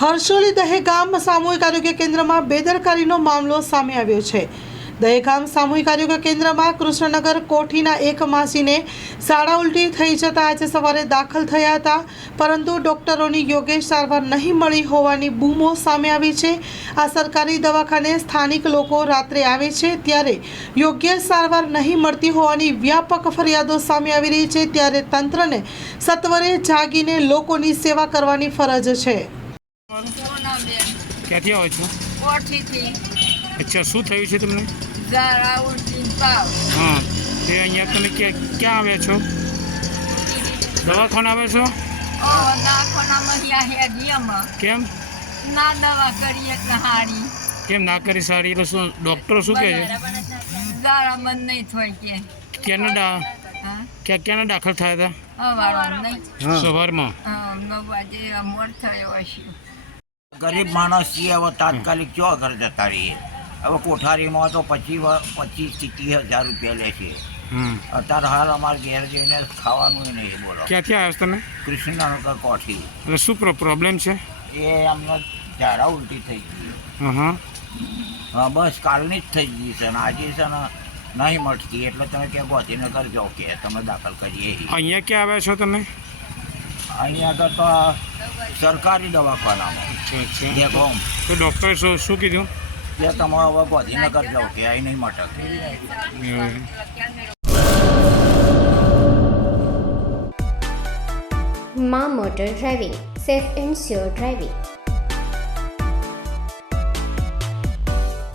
હર્ષોલી દહેગામ સામૂહિક આરોગ્ય કેન્દ્રમાં બેદરકારીનો મામલો સામે આવ્યો છે. દહેગામ સામૂહિક આરોગ્ય કેન્દ્રમાં કૃષ્ણનગર કોઠીના એક માસીને શાળા ઉલટી થઈ જતા આજે સવારે દાખલ થયા હતા, પરંતુ ડોક્ટરોની યોગ્ય સારવાર નહીં મળી હોવાની બૂમો સામે આવી છે. આ સરકારી દવાખાને સ્થાનિક લોકો રાત્રે આવે છે ત્યારે યોગ્ય સારવાર નહીં મળતી હોવાની વ્યાપક ફરિયાદો સામે આવી રહી છે, ત્યારે તંત્રને સત્વરે જાગીને લોકોની સેવા કરવાની ફરજ છે. ક્યાંથી આવો છો? કોઠીથી અચ્છા શું થયું છે તમને? ઝારા ઉલટી તાવ હા તે અહીંયા તમે ક્યાં ક્યાં આવ્યા છો? દવાખાના આવ્યા છો? કેમ? ના દવા કરીએ હારી કેમ ના કરી સારી? તો શું ડૉક્ટરો શું કહે છે? બંધ નહીં થાય કે. કેનેડા ક્યાં ક્યાં દાખલ થયા હતા? સવારમાં? નવ વાગે અમર થયો હશે. ગરીબ માણસ છીએ હવે તાત્કાલિક કયો ઘર જતા રહીએ? હવે કોઠારીમાં તો પચીસ પચીસથી ત્રીસ હજાર રૂપિયા લે છે. અત્યારે હાલ અમારે ઘેર જઈને ખાવાનું નહીં બોલો. ક્યાંથી આવ્યા છો તમે? કૃષ્ણનગર કોઠી. એટલે શું પ્રો- પ્રોબ્લેમ છે? એ અમને ઝાડા ઉલટી થઈ ગઈ. હા બસ કાલની જ થઈ ગઈ છે ને આજે છે ને નહીં મટતી એટલે તમે ક્યાં ગોધીનગર જાઓ કે તમે દાખલ કરીએ. અહીંયા ક્યાં આવ્યા છો તમે? અહીંયા આગળ તો સરકારી દવાખાનામાં. તો ડૉક્ટરે શું શું કીધું? કે તમારો હવે ગાંધીનગર જાઓ કે અહીં નહીં મટકે મા motor driving safe and sure driving.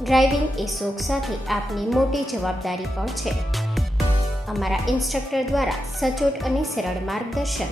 Driving એ શોખ સાથે આપની મોટી જવાબદારી પણ છે. અમારા ઇન્સ્ટ્રક્ટર દ્વારા સચોટ અને સરળ માર્ગદર્શન.